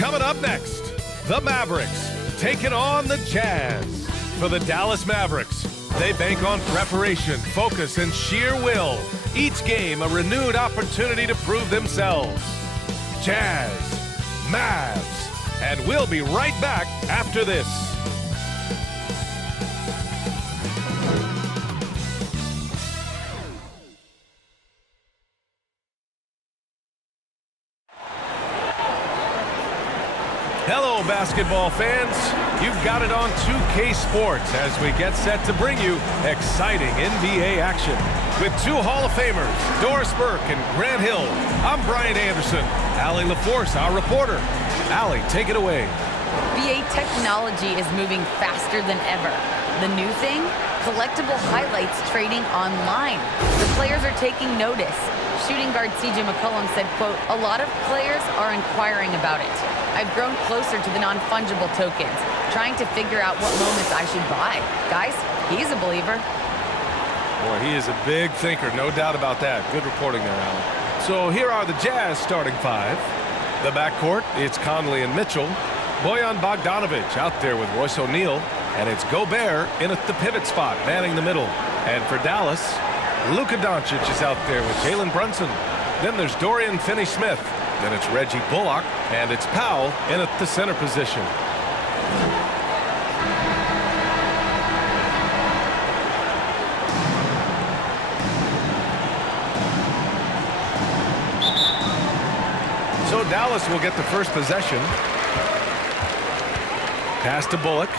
Coming up next, the Mavericks taking on the Jazz. For the Dallas Mavericks, they bank on preparation, focus, and sheer will. Each game a renewed opportunity to prove themselves. Jazz, Mavs, and we'll be right back after this. Hello, basketball fans. You've got it on 2K Sports as we get set to bring you exciting NBA action. With two Hall of Famers, Doris Burke and Grant Hill, I'm Brian Anderson. Allie LaForce, our reporter. Allie, take it away. NBA technology is moving faster than ever. The new thing? Collectible highlights trading online. The players are taking notice. Shooting guard CJ McCollum said, quote, "A lot of players are inquiring about it. I've grown closer to the non-fungible tokens, trying to figure out what moments I should buy." Guys, he's a believer. Boy, he is a big thinker, no doubt about that. Good reporting there, Allen. So here are the Jazz starting five. The backcourt, it's Conley and Mitchell. Bojan Bogdanovic out there with Royce O'Neal. And it's Gobert in at the pivot spot, manning the middle. And for Dallas, Luka Doncic is out there with Jalen Brunson. Then there's Dorian Finney-Smith. Then it's Reggie Bullock, and it's Powell in at the center position. So Dallas will get the first possession. Pass to Bullock.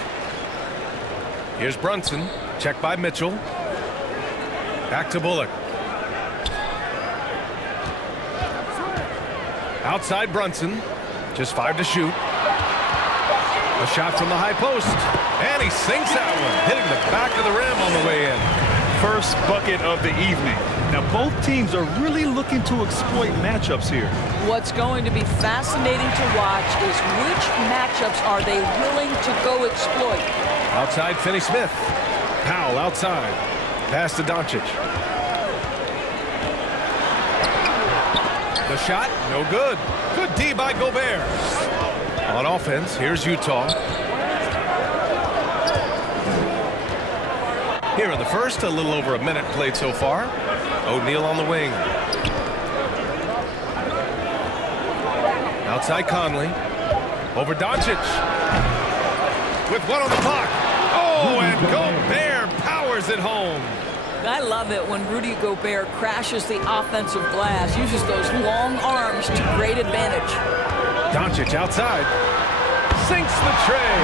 Here's Brunson. Check by Mitchell. Back to Bullock. Outside Brunson. Just 5 to shoot. A shot from the high post. And he sinks that one, hitting the back of the rim on the way in. First bucket of the evening. Now both teams are really looking to exploit matchups here. What's going to be fascinating to watch is which matchups are they willing to go exploit. Outside Finney-Smith. Powell outside. Pass to Doncic. The shot, no good. Good D by Gobert. On offense, here's Utah. Here in the first, a little over a minute played so far. O'Neal on the wing. Outside Conley. Over Doncic. With one on the clock. Oh, and Gobert powers it home. I love it when Rudy Gobert crashes the offensive glass, uses those long arms to great advantage. Doncic outside. Sinks the tray.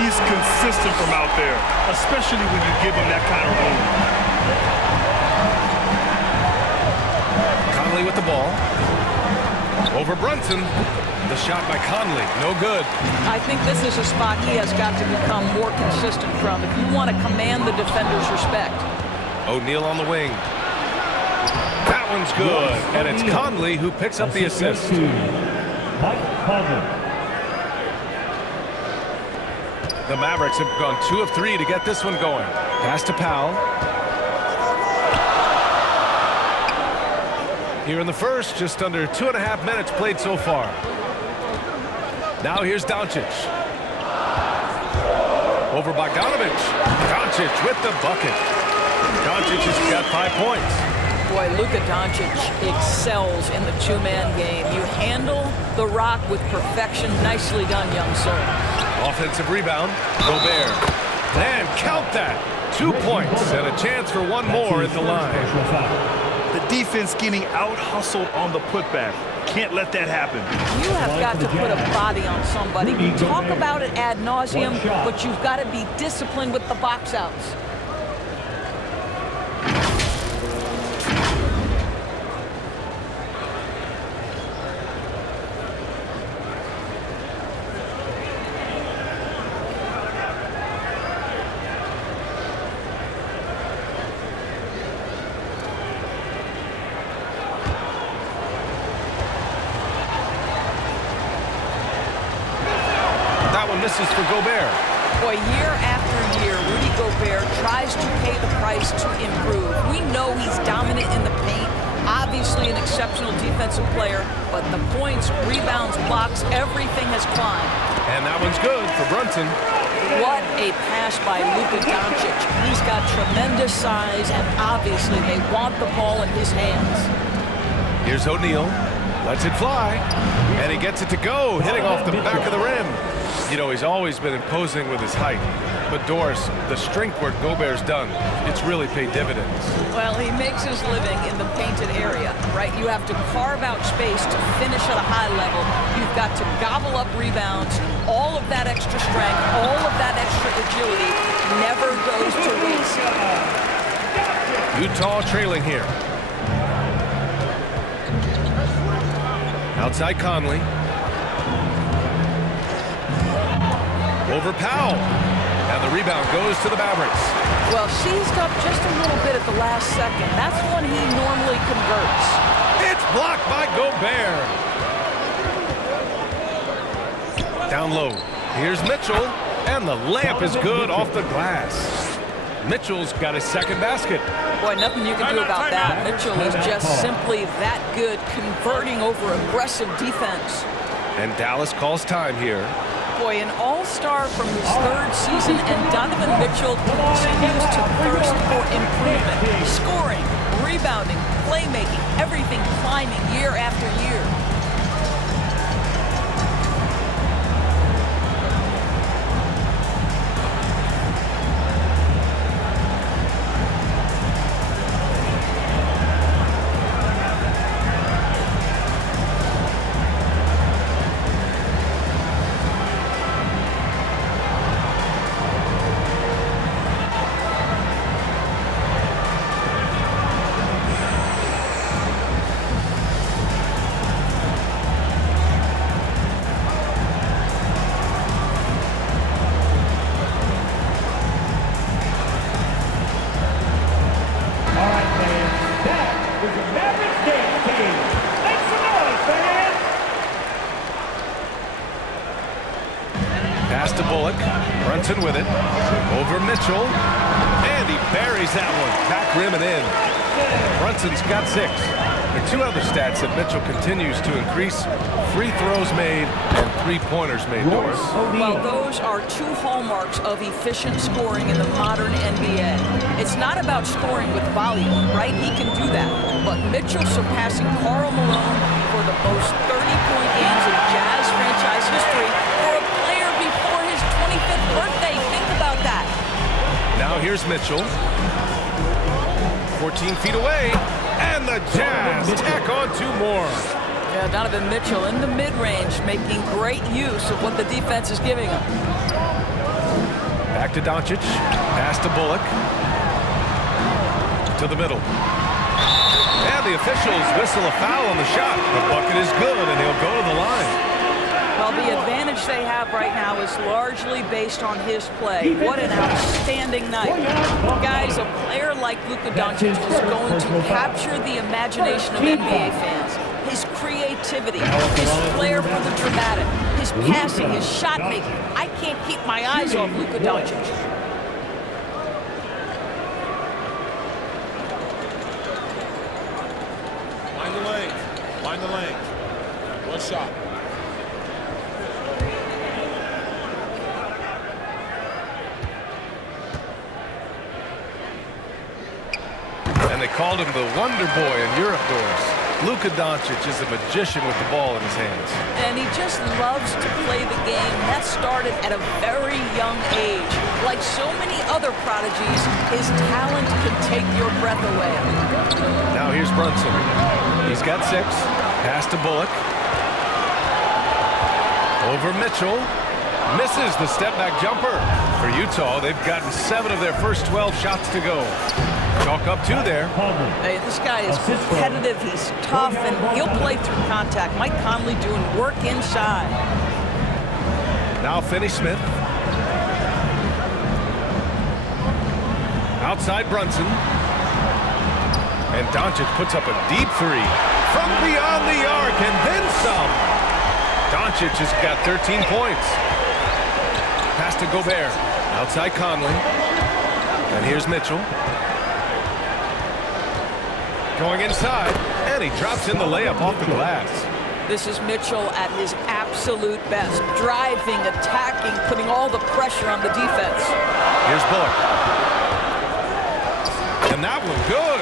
He's consistent from out there, especially when you give him that kind of room. Conley with the ball. Over Brunson. The shot by Conley, no good. I think this is a spot he has got to become more consistent from if you want to command the defender's respect. O'Neal on the wing. That one's good. And it's Conley who picks up the assist. The Mavericks have gone 2 of 3 to get this one going. Pass to Powell. Here in the first, just under 2.5 minutes played so far. Now here's Doncic. Over Bogdanovic. Doncic with the bucket. Doncic has got 5 points. Boy, Luka Doncic excels in the two-man game. You handle the rock with perfection. Nicely done, young sir. Offensive rebound. Gobert. And count that. 2 points and a chance for one more at the line. The defense getting out-hustled on the putback. Can't let that happen. You have got to put a body on somebody. We talk about it ad nauseum, but you've got to be disciplined with the box outs. Misses for Gobert. Boy, year after year, Rudy Gobert tries to pay the price to improve. We know he's dominant in the paint, Obviously an exceptional defensive player, but the points, rebounds, blocks, everything has climbed. And that one's good for Brunson. What a pass by Luka Doncic. He's got tremendous size, and obviously they want the ball in his hands. Here's O'Neal. Lets it fly. And he gets it to go, hitting off the back of the rim. You know, he's always been imposing with his height. But Doris, the strength work Gobert's done, it's really paid dividends. Well, he makes his living in the painted area, right? You have to carve out space to finish at a high level. You've got to gobble up rebounds. All of that extra strength, all of that extra agility never goes to waste. Utah trailing here. Outside Conley. Over Powell. And the rebound goes to the Mavericks. Well, seized up just a little bit at the last second. That's when he normally converts. It's blocked by Gobert. Down low. Here's Mitchell. And the layup is good off the glass. Mitchell's got his second basket. Boy, nothing you can do about that. Mitchell is just simply that good, converting over aggressive defense. And Dallas calls time here. Boy, an all-star from his third season, and Donovan Mitchell continues to thirst for improvement. Scoring, rebounding, playmaking, everything climbing year after year. Pass to Bullock. Brunson with it. Over Mitchell. And he buries that one. Back rim and in. Brunson's got 6. And 2 other stats that Mitchell continues to increase. Free throws made and 3-pointers made, Doris. Well, those are 2 hallmarks of efficient scoring in the modern NBA. It's not about scoring with volume, right? He can do that. But Mitchell surpassing Karl Malone for the most 30-point games in Jazz franchise history for a player before his 25th birthday. Think about that. Now here's Mitchell. 14 feet away. And the Jazz tack on 2 more. Yeah, Donovan Mitchell in the mid-range making great use of what the defense is giving him. Back to Doncic. Pass to Bullock. To the middle. And the officials whistle a foul on the shot. The bucket is good, and he'll go to the line. Well, the advantage they have right now is largely based on his play. What an outstanding night. Guys, a player like Luka Doncic is going to capture the imagination of NBA fans. His creativity, his flair for the dramatic, his passing, his shot making. I can't keep my eyes off Luka Doncic. Mind the lane. Mind the lane. One shot. And they called him the Wonder Boy in Europe, Doris. Luka Doncic is a magician with the ball in his hands. And he just loves to play the game. That started at a very young age. Like so many other prodigies, his talent can take your breath away. Now here's Brunson. He's got 6. Pass to Bullock. Over Mitchell. Misses the step-back jumper. For Utah, they've gotten 7 of their first 12 shots to go. Chalk up 2 there. Hey, this guy is competitive, he's tough, and he'll play through contact. Mike Conley doing work inside. Now Finney-Smith. Outside Brunson. And Doncic puts up a deep 3 from beyond the arc, and then some. Doncic has got 13 points. Pass to Gobert. Outside Conley. And here's Mitchell. Going inside, and he drops in the layup off the glass. This is Mitchell at his absolute best. Driving, attacking, putting all the pressure on the defense. Here's Bullock. And that one good.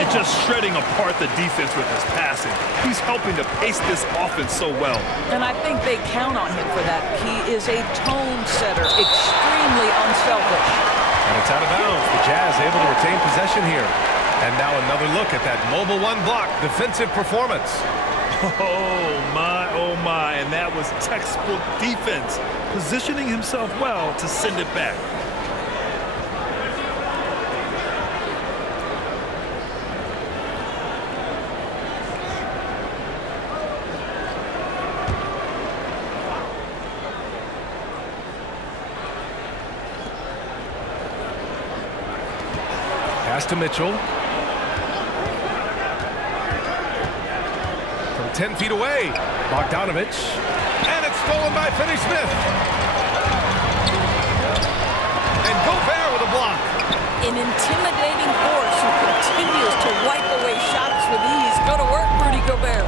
And just shredding apart the defense with his passing. He's helping to pace this offense so well. And I think they count on him for that. He is a tone setter, extremely unselfish. And it's out of bounds. The Jazz able to retain possession here. And now another look at that mobile one block defensive performance. Oh my, and that was textbook defense, positioning himself well to send it back. Pass to Mitchell. 10 feet away, Bogdanovich, and it's stolen by Finney-Smith. And Gobert with a block. An intimidating force who continues to wipe away shots with ease. Go to work, Rudy Gobert.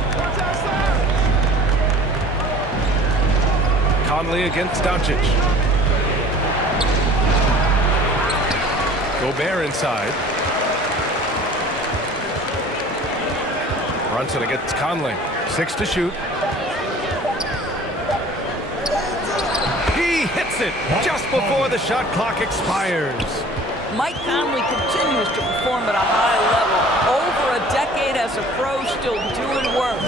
Conley against Doncic. Gobert inside. Brunson against Conley. 6 to shoot. He hits it just before the shot clock expires. Mike Conley continues to perform at a high level. Over a decade as a pro, still doing work.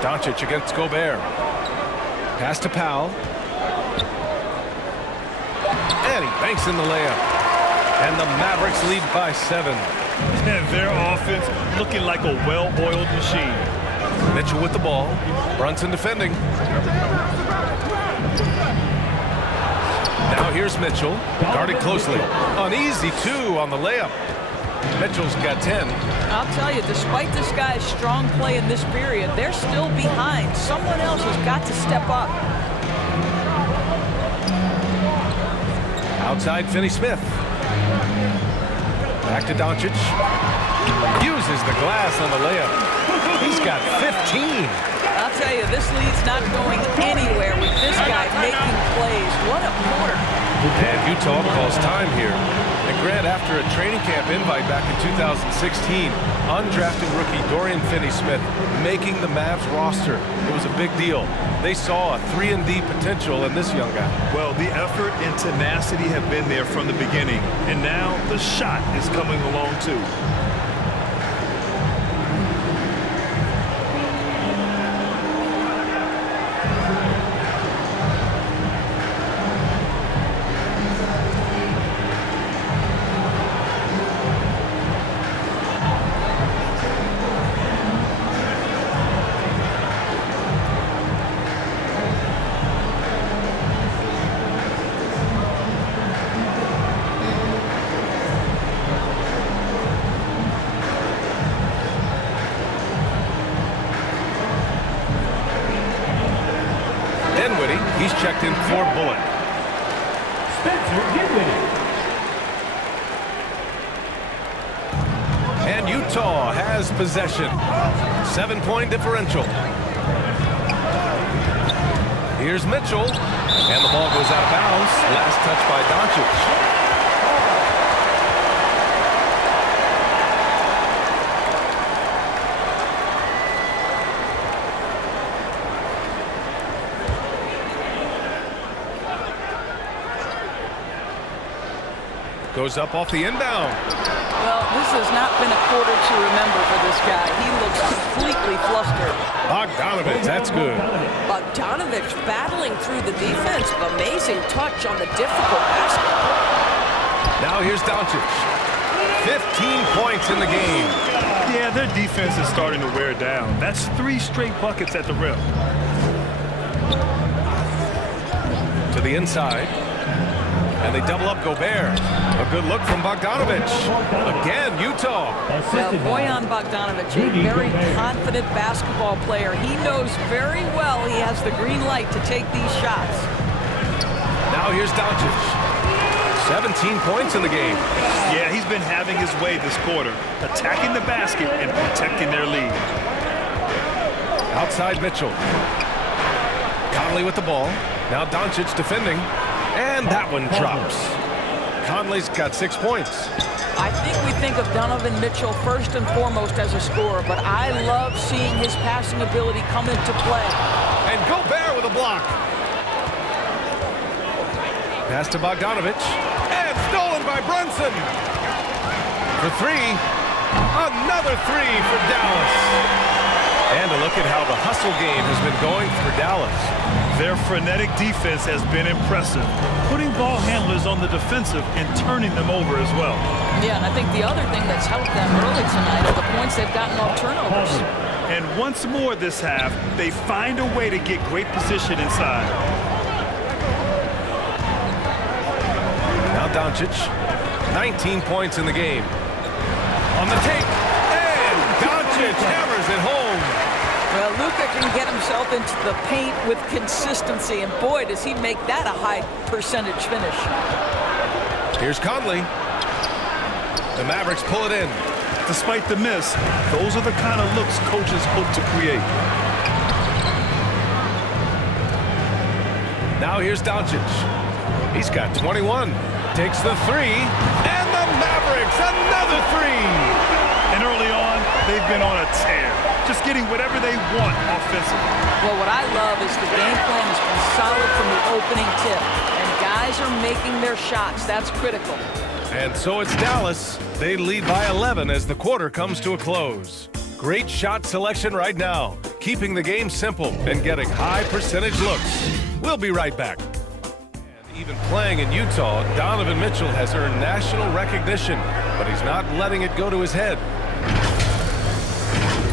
Doncic against Gobert. Pass to Powell. And he banks in the layup. And the Mavericks lead by 7. And their offense looking like a well-oiled machine. Mitchell with the ball. Brunson defending. Now here's Mitchell. Guarded closely. An easy 2 on the layup. Mitchell's got 10. I'll tell you, despite this guy's strong play in this period, they're still behind. Someone else has got to step up. Outside Finney-Smith. Back to Doncic. Uses the glass on the layup. He's got 15. I'll tell you, this lead's not going anywhere with this guy making plays. What a quarter. And Utah calls time here. And Grant, after a training camp invite back in 2016, undrafted rookie Dorian Finney-Smith making the Mavs roster. It was a big deal. They saw a 3-and-D potential in this young guy. Well, the effort and tenacity have been there from the beginning, and now the shot is coming along too. He's checked in for Bullock. And Utah has possession. 7-point differential. Here's Mitchell. And the ball goes out of bounds. Last touch by Doncic. Goes up off the inbound. Well, this has not been a quarter to remember for this guy. He looks completely flustered. Bogdanovich, that's good. Bogdanovich battling through the defense. Amazing touch on the difficult basket. Now here's Doncic. 15 points in the game. Yeah, their defense is starting to wear down. That's 3 straight buckets at the rim. To the inside. And they double up Gobert. A good look from Bogdanovich. Again, Utah. Well, Bojan Bogdanovich, a very confident basketball player. He knows very well he has the green light to take these shots. Now here's Doncic. 17 points in the game. Yeah, he's been having his way this quarter, attacking the basket and protecting their lead. Outside Mitchell. Conley with the ball. Now Doncic defending. And that one drops. Conley's got 6 points. I think we think of Donovan Mitchell first and foremost as a scorer, but I love seeing his passing ability come into play. And Gobert with a block. Pass to Bogdanovich. And stolen by Brunson. For 3. Another 3 for Dallas. And a look at how the hustle game has been going for Dallas. Their frenetic defense has been impressive, putting ball handlers on the defensive and turning them over as well. Yeah, and I think the other thing that's helped them early tonight are the points they've gotten off turnovers. And once more this half, they find a way to get great position inside. Now Doncic, 19 points in the game. On the take, and Doncic hammers it home. Well, Luka can get himself into the paint with consistency, and boy, does he make that a high percentage finish. Here's Conley. The Mavericks pull it in. Despite the miss, those are the kind of looks coaches hope to create. Now here's Doncic. He's got 21. Takes the 3, and the Mavericks, another 3. And early on, they've been on a tear, just getting whatever they want offensively. Well, what I love is the game plan has been solid from the opening tip, and guys are making their shots. That's critical. And so it's Dallas. They lead by 11 as the quarter comes to a close. Great shot selection right now, keeping the game simple and getting high percentage looks. We'll be right back. And even playing in Utah, Donovan Mitchell has earned national recognition, but he's not letting it go to his head.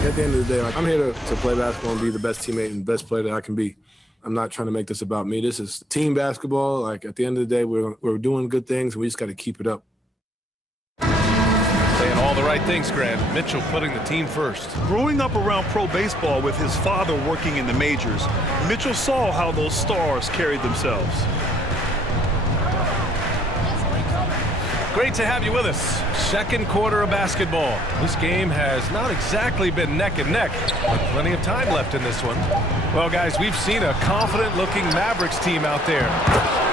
At the end of the day, I'm here to play basketball and be the best teammate and best player that I can be. I'm not trying to make this about me. This is team basketball. Like, at the end of the day, we're doing good things, and we just got to keep it up. Saying all the right things, Grant. Mitchell putting the team first. Growing up around pro baseball with his father working in the majors, Mitchell saw how those stars carried themselves. Great to have you with us. Second quarter of basketball. This game has not exactly been neck and neck, but plenty of time left in this one. Well, guys, we've seen a confident-looking Mavericks team out there.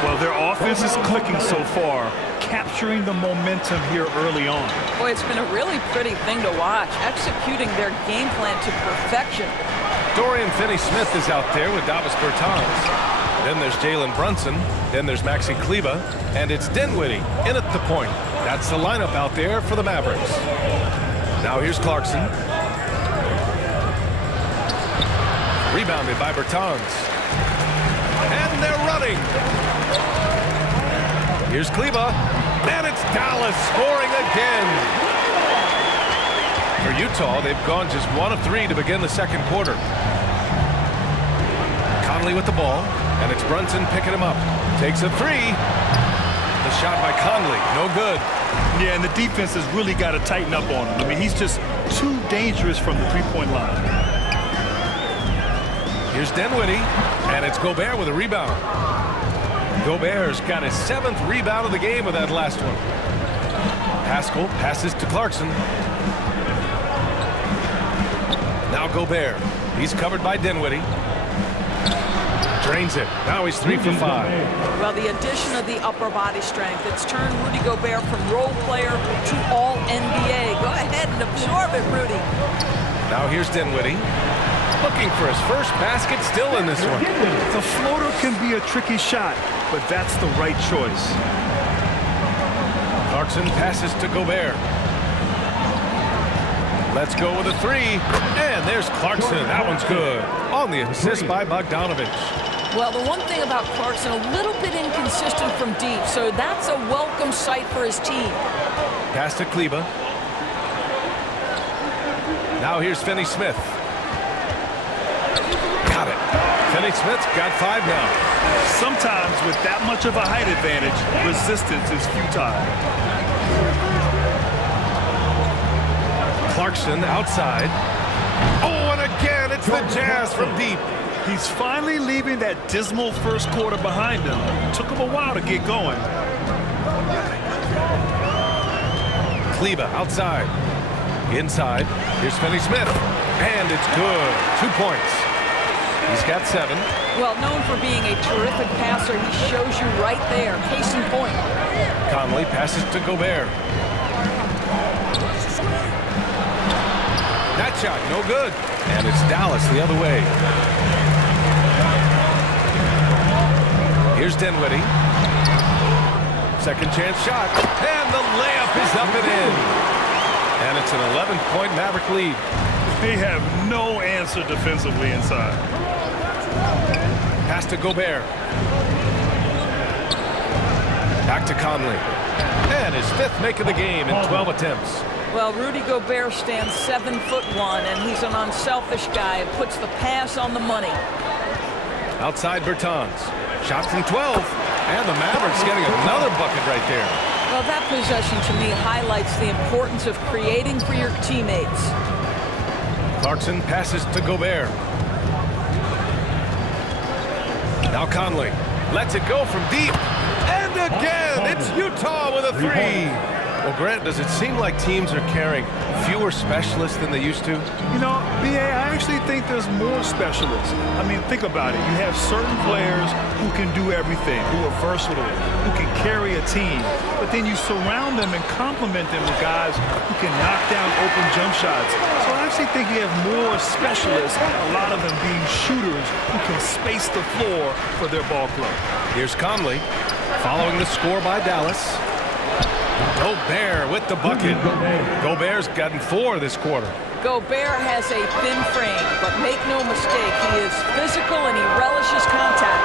Well, their offense is clicking so far, capturing the momentum here early on. Boy, it's been a really pretty thing to watch, executing their game plan to perfection. Dorian Finney-Smith is out there with Davis Bertans. Then there's Jalen Brunson. Then there's Maxi Kleber. And it's Dinwiddie in at the point. That's the lineup out there for the Mavericks. Now here's Clarkson. Rebounded by Bertans. And they're running. Here's Kleber. And it's Dallas scoring again. For Utah, they've gone just 1 of 3 to begin the second quarter. Conley with the ball. And it's Brunson picking him up. Takes a 3. The shot by Conley, no good. Yeah, and the defense has really got to tighten up on him. I mean, he's just too dangerous from the three-point line. Here's Dinwiddie, and it's Gobert with a rebound. Gobert's got his 7th rebound of the game with that last one. Pascal passes to Clarkson. Now Gobert. He's covered by Dinwiddie. Drains it. Now he's 3 for 5. Well, the addition of the upper body strength, it's turned Rudy Gobert from role player to all-NBA. Go ahead and absorb it, Rudy. Now here's Dinwiddie. Looking for his first basket still in this one. The floater can be a tricky shot, but that's the right choice. Clarkson passes to Gobert. Let's go with a 3. And there's Clarkson. That one's good. On the assist by Bogdanovich. Well, the one thing about Clarkson, a little bit inconsistent from deep, so that's a welcome sight for his team. Pass to Kleber. Now here's Finney-Smith. Got it. Finney-Smith's got 5 now. Sometimes with that much of a height advantage, resistance is futile. Clarkson outside. Oh, and again, it's the Jazz from deep. He's finally leaving that dismal first quarter behind him. Took him a while to get going. Kleber outside. Inside. Here's Finney Smith. And it's good. 2 points. He's got 7. Well, known for being a terrific passer, he shows you right there. Case in point. Conley passes to Gobert. That shot, no good. And it's Dallas the other way. Here's Dinwiddie. Second chance shot. And the layup is up and in. And it's an 11-point Maverick lead. They have no answer defensively inside. Pass to Gobert. Back to Conley. And his 5th make of the game in 12 attempts. Well, Rudy Gobert stands 7'1", and he's an unselfish guy who puts the pass on the money. Outside Bertans. Shot from 12. And the Mavericks getting another bucket right there. Well, that possession to me highlights the importance of creating for your teammates. Clarkson passes to Gobert. Now Conley lets it go from deep. And again, it's Utah with a 3. Well, Grant, does it seem like teams are carrying fewer specialists than they used to? You know, B.A., I actually think there's more specialists. I mean, think about it. You have certain players who can do everything, who are versatile, who can carry a team. But then you surround them and complement them with guys who can knock down open jump shots. So I actually think you have more specialists, a lot of them being shooters who can space the floor for their ball club. Here's Conley following the score by Dallas. Gobert with the bucket. Gobert's gotten 4 this quarter. Gobert has a thin frame, but make no mistake, he is physical and he relishes contact.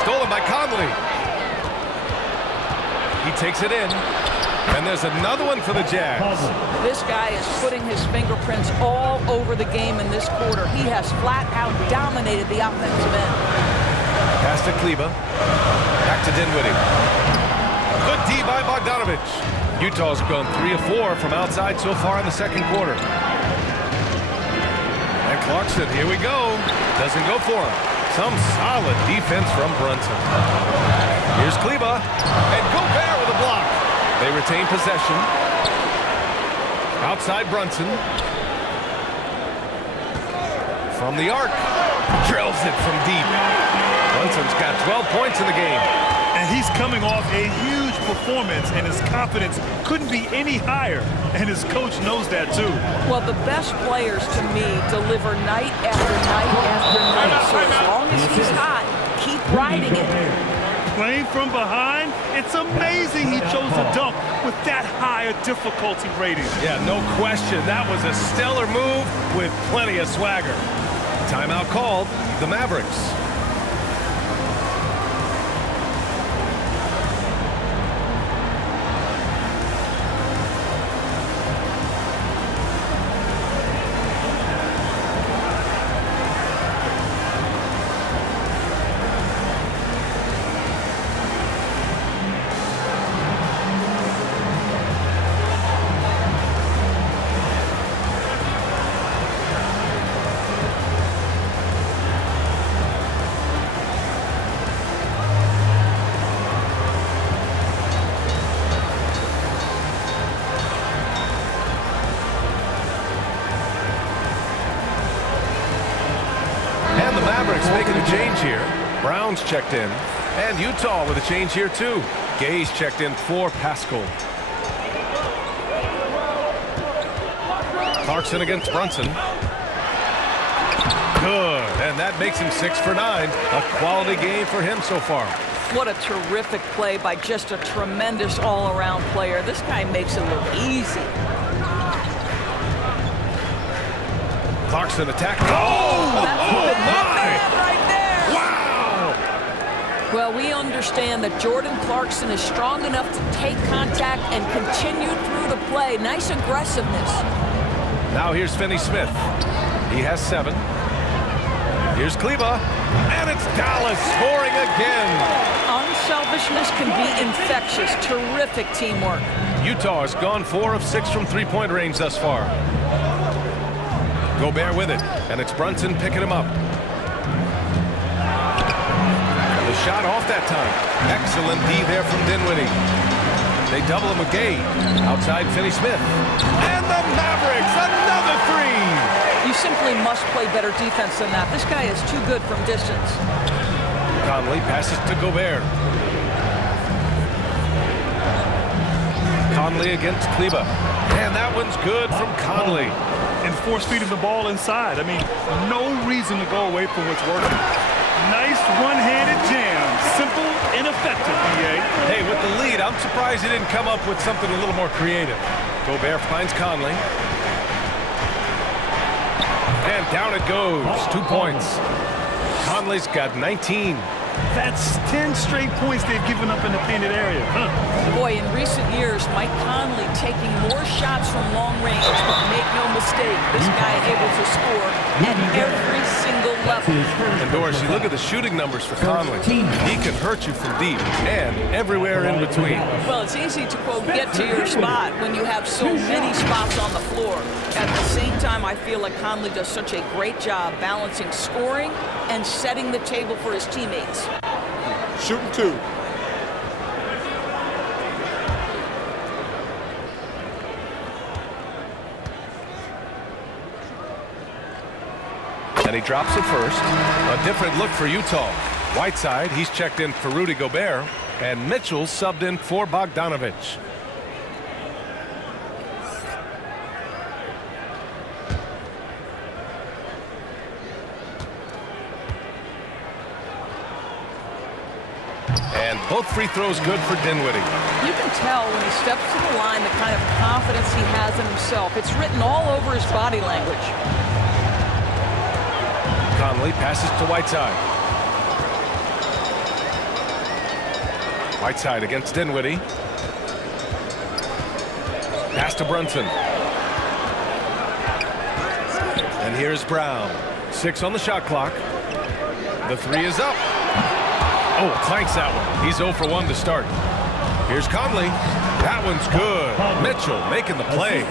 Stolen by Conley. He takes it in. And there's another one for the Jazz. This guy is putting his fingerprints all over the game in this quarter. He has flat out dominated the offensive end. Pass to Kleber. Back to Dinwiddie. Good D by Bogdanovich. Utah's gone 3 of 4 from outside so far in the second quarter. And Clarkson, here we go. Doesn't go for him. Some solid defense from Brunson. Here's Kleber. And Gobert with a block. They retain possession. Outside Brunson. From the arc. Drills it from deep. Brunson's got 12 points in the game. And he's coming off a huge performance, and his confidence couldn't be any higher. And his coach knows that, too. Well, the best players, to me, deliver night after night after night. So as long as he's hot, keep riding it. Playing from behind, it's amazing he chose to dunk with that high a difficulty rating. Yeah, no question. That was a stellar move with plenty of swagger. Timeout called. The Mavericks. Making a change here. Brown's checked in. And Utah with a change here, too. Gay's checked in for Pascal. Clarkson against Brunson. Good. And that makes him 6 for 9. A quality game for him so far. What a terrific play by just a tremendous all-around player. This guy makes it look easy. Clarkson attack. Oh! That's my! Right there. Wow! Well, we understand that Jordan Clarkson is strong enough to take contact and continue through the play. Nice aggressiveness. Now here's Finney Smith. He has 7. Here's Kleber. And it's Dallas scoring again. Unselfishness can be infectious. Terrific teamwork. Utah has gone 4 of 6 from three-point range thus far. Gobert with it, and it's Brunson picking him up. The shot off that time. Excellent D there from Dinwiddie. They double him with Gay. Outside Finney-Smith. And the Mavericks, another three! You simply must play better defense than that. This guy is too good from distance. Conley passes to Gobert. Conley against Kleba. And that one's good from Conley. And force-feeding the ball inside. I mean, no reason to go away from what's working. Nice one-handed jam. Simple and effective, B.A. Hey, with the lead, I'm surprised he didn't come up with something a little more creative. Gobert finds Conley. And down it goes. 2 points. Conley's got 19. That's 10 straight points they've given up in the painted area. Boy, in recent years, Mike Conley taking more shots from long range, but make no mistake, this guy able to score at every single level. And Doris, you look at the shooting numbers for Conley. He can hurt you from deep and everywhere in between. Well, it's easy to, quote, get to your spot when you have so many spots on the floor. At the same time, I feel like Conley does such a great job balancing scoring and setting the table for his teammates. Shooting 2. And he drops it first. A different look for Utah. Whiteside, he's checked in for Rudy Gobert. And Mitchell subbed in for Bogdanovich. And both free throws good for Dinwiddie. You can tell when he steps to the line the kind of confidence he has in himself. It's written all over his body language. Conley passes to Whiteside. Whiteside against Dinwiddie. Pass to Brunson. And here's Brown. 6 on the shot clock. The 3 is up. Oh, clanks that one. He's 0 for 1 to start. Here's Conley. That one's good. Mitchell making the play.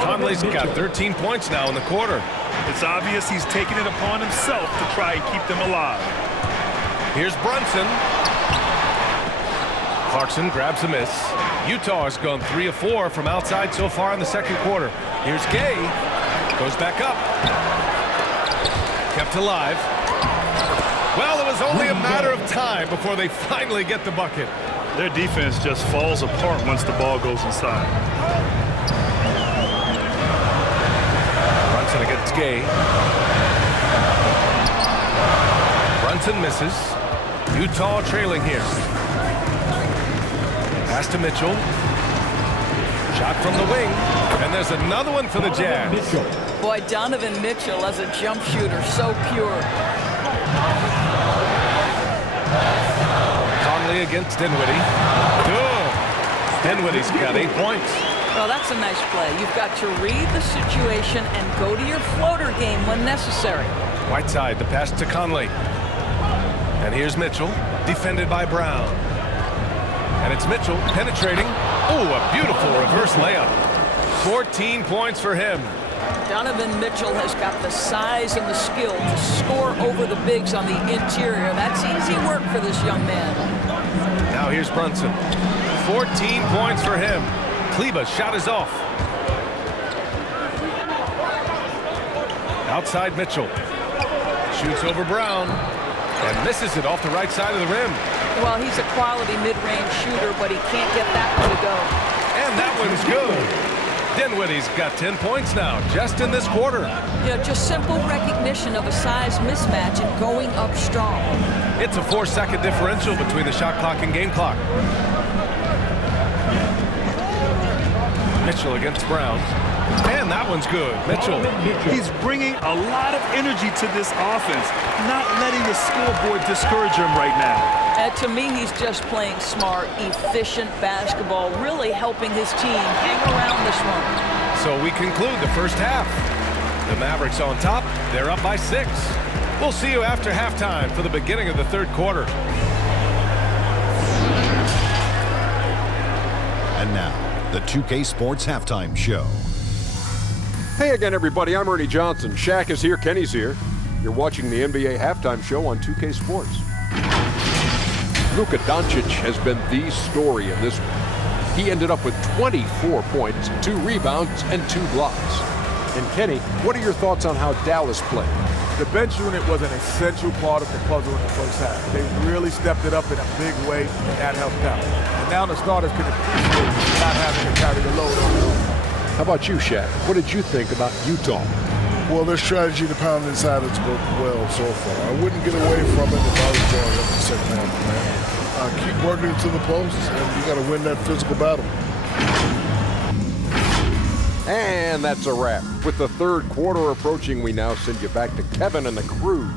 Conley's got 13 points now in the quarter. It's obvious he's taking it upon himself to try and keep them alive. Here's Brunson. Clarkson grabs a miss. Utah has gone 3 of 4 from outside so far in the second quarter. Here's Gay. Goes back up. Kept alive. Well, it was only a matter of time before they finally get the bucket. Their defense just falls apart once the ball goes inside. Brunson against Gay. Brunson misses. Utah trailing here. Pass to Mitchell. Shot from the wing. And there's another one for the Jazz. Boy, Donovan Mitchell as a jump shooter, so pure. Conley against Dinwiddie. Good. Dinwiddie's got 8 points. Well, that's a nice play. You've got to read the situation and go to your floater game when necessary. Whiteside, the pass to Conley. And here's Mitchell, defended by Brown. And it's Mitchell penetrating. Oh, a beautiful reverse layup. 14 points for him. Donovan Mitchell has got the size and the skill to score over the bigs on the interior. That's easy work for this young man. Now here's Brunson. 14 points for him. Kleba's shot is off. Outside Mitchell. Shoots over Brown. And misses it off the right side of the rim. Well, he's a quality mid-range shooter, but he can't get that one to go. And that one's good. Dinwiddie's got 10 points now, just in this quarter. You know, just simple recognition of a size mismatch and going up strong. It's a 4-second differential between the shot clock and game clock. Mitchell against Brown. And that one's good. Mitchell. He's bringing a lot of energy to this offense, not letting the scoreboard discourage him right now. To me, he's just playing smart, efficient basketball, really helping his team hang around this one. So we conclude the first half. The Mavericks on top. They're up by 6. We'll see you after halftime for the beginning of the third quarter. And now, the 2K Sports Halftime Show. Hey again, everybody. I'm Ernie Johnson. Shaq is here. Kenny's here. You're watching the NBA Halftime Show on 2K Sports. Luka Doncic has been the story in this one. He ended up with 24 points, 2 rebounds, and 2 blocks. And Kenny, what are your thoughts on how Dallas played? The bench unit was an essential part of the puzzle in the first half. They really stepped it up in a big way, and that helped out. And now the starters can appreciate not having to carry the load on their own. How about you, Shaq? What did you think about Utah? Well, their strategy to pound inside has worked well so far. I wouldn't get away from it if I was going up the second half, man. Keep working it to the posts, and you got to win that physical battle. And that's a wrap. With the third quarter approaching, we now send you back to Kevin and the crew.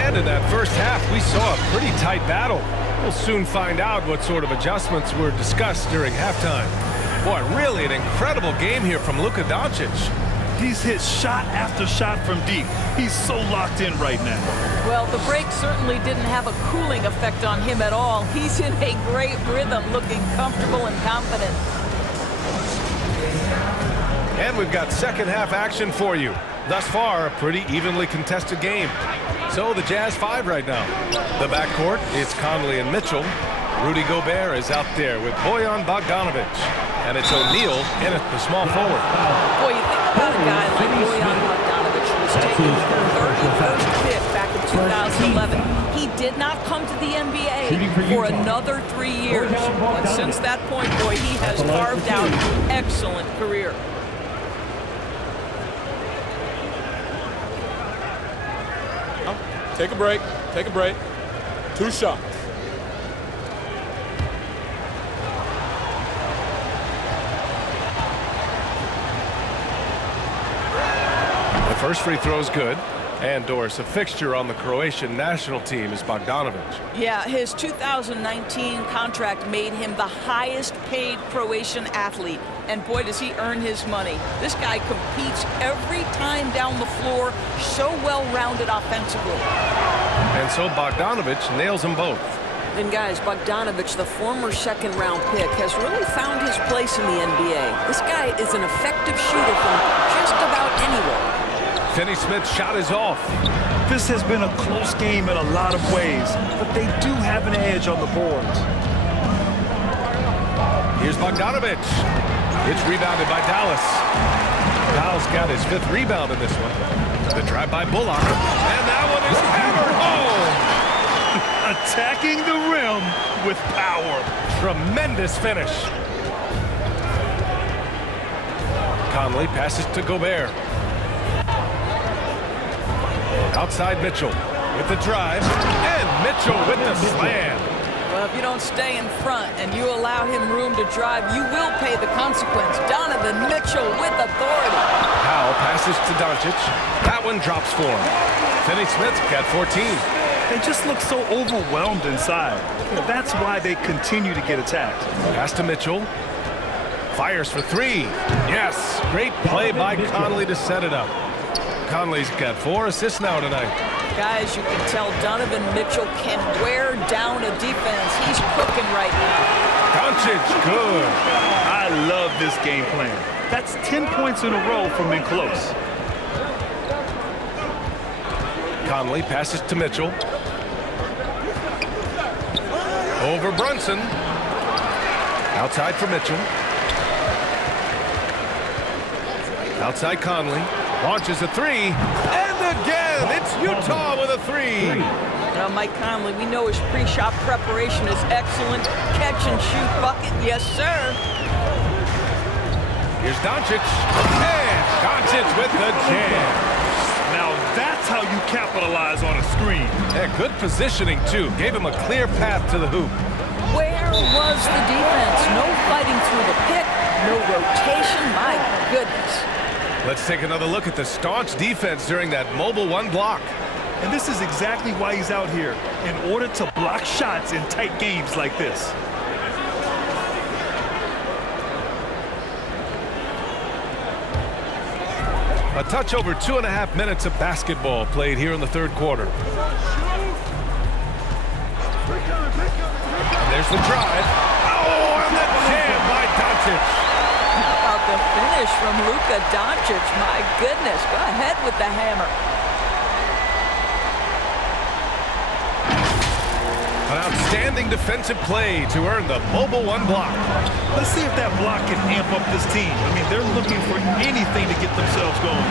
And in that first half, we saw a pretty tight battle. We'll soon find out what sort of adjustments were discussed during halftime. Boy, really an incredible game here from Luka Doncic. He's hit shot after shot from deep. He's so locked in right now. Well, the break certainly didn't have a cooling effect on him at all. He's in a great rhythm, looking comfortable and confident. And we've got second half action for you. Thus far, a pretty evenly contested game. So the Jazz 5 right now. The backcourt, it's Conley and Mitchell. Rudy Gobert is out there with Bojan Bogdanovic. And it's O'Neal in at the small forward. Boy, you think about a guy like Bojan Bogdanovic, who was taken with the 31st pick back in 2011. He did not come to the NBA for another 3 years. But since that point, boy, he has carved out an excellent career. Take a break. Take a break. 2 shots. The first free throw is good. And Doris, a fixture on the Croatian national team is Bogdanovic. Yeah, his 2019 contract made him the highest paid Croatian athlete. And boy, does he earn his money. This guy competes every time down the floor, so well-rounded offensively. And so Bogdanovic nails them both. And guys, Bogdanovic, the former second-round pick, has really found his place in the NBA. This guy is an effective shooter from just about anywhere. Finney-Smith's shot is off. This has been a close game in a lot of ways, but they do have an edge on the boards. Here's Bogdanovic. It's rebounded by Dallas. Dallas got his 5th rebound in this one. The drive by Bullock. And that one is hammered home. Attacking the rim with power. Tremendous finish. Conley passes to Gobert. Outside Mitchell with the drive. And Mitchell with the slam. Well, if you don't stay in front and you allow him room to drive, you will pay the consequence. Donovan Mitchell with authority. Powell passes to Doncic. That one drops for him. Finney-Smith's got 14. They just look so overwhelmed inside. That's why they continue to get attacked. Pass to Mitchell. Fires for 3. Yes, great play by Conley to set it up. Conley's got 4 assists now tonight. Guys, you can tell Donovan Mitchell can wear down a defense. He's cooking right now. Doncic, good. I love this game plan. That's 10 points in a row from in close. Conley passes to Mitchell. Over Brunson. Outside for Mitchell. Outside Conley. Launches a 3. And again, it's Utah with a 3. Now, Mike Conley, we know his pre-shot preparation is excellent. Catch and shoot bucket, yes, sir. Here's Doncic. And Doncic with the jam. Now that's how you capitalize on a screen. Yeah, good positioning, too. Gave him a clear path to the hoop. Where was the defense? No fighting through the pick, no rotation. My goodness. Let's take another look at the staunch defense during that mobile 1 block. And this is exactly why he's out here, in order to block shots in tight games like this. A touch over 2.5 minutes of basketball played here in the third quarter. And there's the drive. Oh, and the jam by Doncic. How about the finish from Luka Doncic? My goodness, go ahead with the hammer. An outstanding defensive play to earn the mobile one block. Let's see if that block can amp up this team. I mean, they're looking for anything to get themselves going.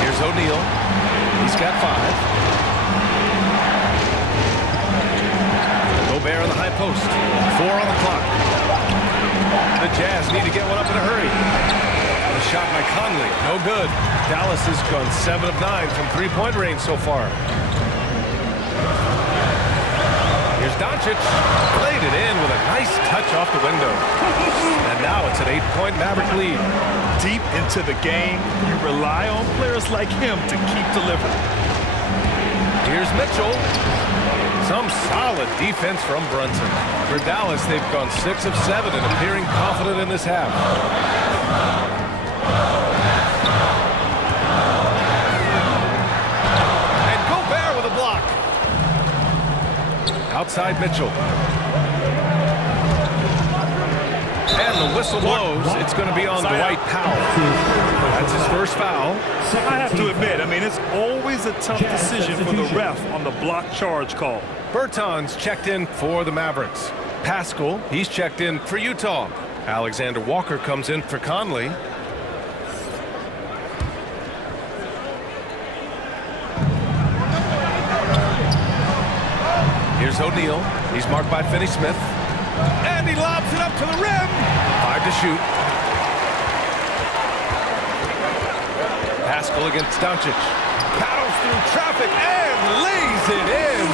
Here's O'Neal. He's got 5. Gobert on the high post. 4 on the clock. The Jazz need to get one up in a hurry. The shot by Conley, no good. Dallas has gone 7 of 9 from three-point range so far. Here's Doncic, played it in with a nice touch off the window. And now it's an 8-point Maverick lead. Deep into the game, you rely on players like him to keep delivering. Here's Mitchell. Some solid defense from Brunson. For Dallas, they've gone 6 of 7 and appearing confident in this half. And Gobert with a block. Outside Mitchell. And the whistle blows. It's going to be on Dwight Powell. That's his first foul. I have to admit, I mean, it's always a tough decision for the ref on the block charge call. Bertans checked in for the Mavericks. Pascal, he's checked in for Utah. Alexander Walker comes in for Conley. Here's O'Neal. He's marked by Finney-Smith. And he lobs it up to the rim. 5 to shoot. Pascal against Doncic. Paddles through traffic and lays it in.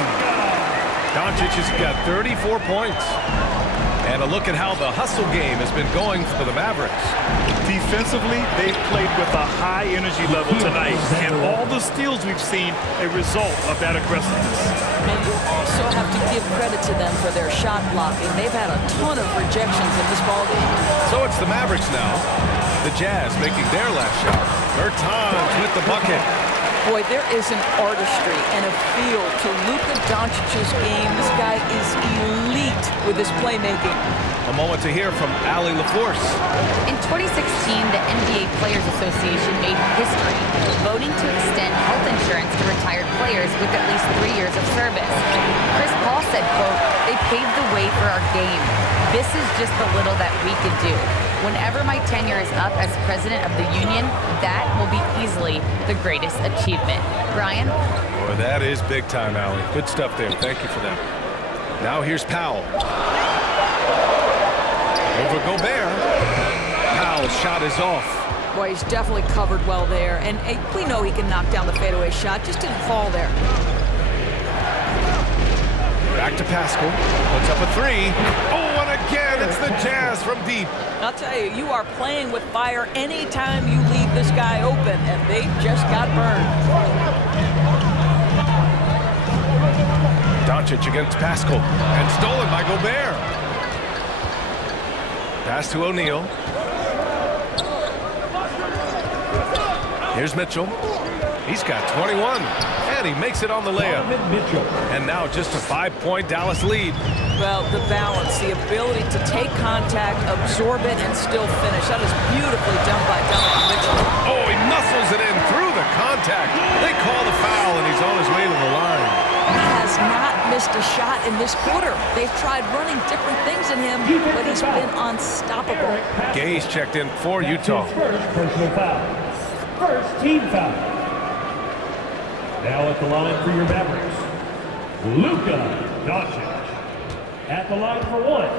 Doncic has got 34 points. And a look at how the hustle game has been going for the Mavericks. Defensively, they've played with a high energy level tonight. And all the steals we've seen, a result of that aggressiveness. And you also have to give credit to them for their shot blocking. They've had a ton of rejections in this ballgame. So it's the Mavericks now. The Jazz making their last shot. Bertans with the bucket. Boy, there is an artistry and a feel to Luka Doncic's game. This guy is elite with his playmaking. A moment to hear from Allie LaForce. In 2016, the NBA Players Association made history, voting to extend health insurance to retired players with at least 3 years of service. Chris Paul said, quote, "They paved the way for our game. This is just the little that we could do. Whenever my tenure is up as president of the union, that will be easily the greatest achievement." Brian? Boy, that is big time, Allie. Good stuff there. Thank you for that. Now here's Powell. Over Gobert. Powell's shot is off. Boy, he's definitely covered well there. And we know he can knock down the fadeaway shot. Just didn't fall there. Back to Pascal. Puts up a 3. Oh, and again, it's the Jazz from deep. I'll tell you, you are playing with fire anytime you leave this guy open, and they just got burned. Doncic against Pascal. And stolen by Gobert. Pass to O'Neal. Here's Mitchell. He's got 21. And he makes it on the layup. And now just a 5-point Dallas lead. Well, the balance, the ability to take contact, absorb it, and still finish. That is beautifully done by Donovan Mitchell. Oh, he muscles it in through the contact. They call the foul, and he's on his way to the line. He has not missed a shot in this quarter. They've tried running different things in him, but he's been unstoppable. Gay's checked in for Utah. First personal foul. First team foul. Now at the line for your Mavericks, Luka Doncic. At the line for 1.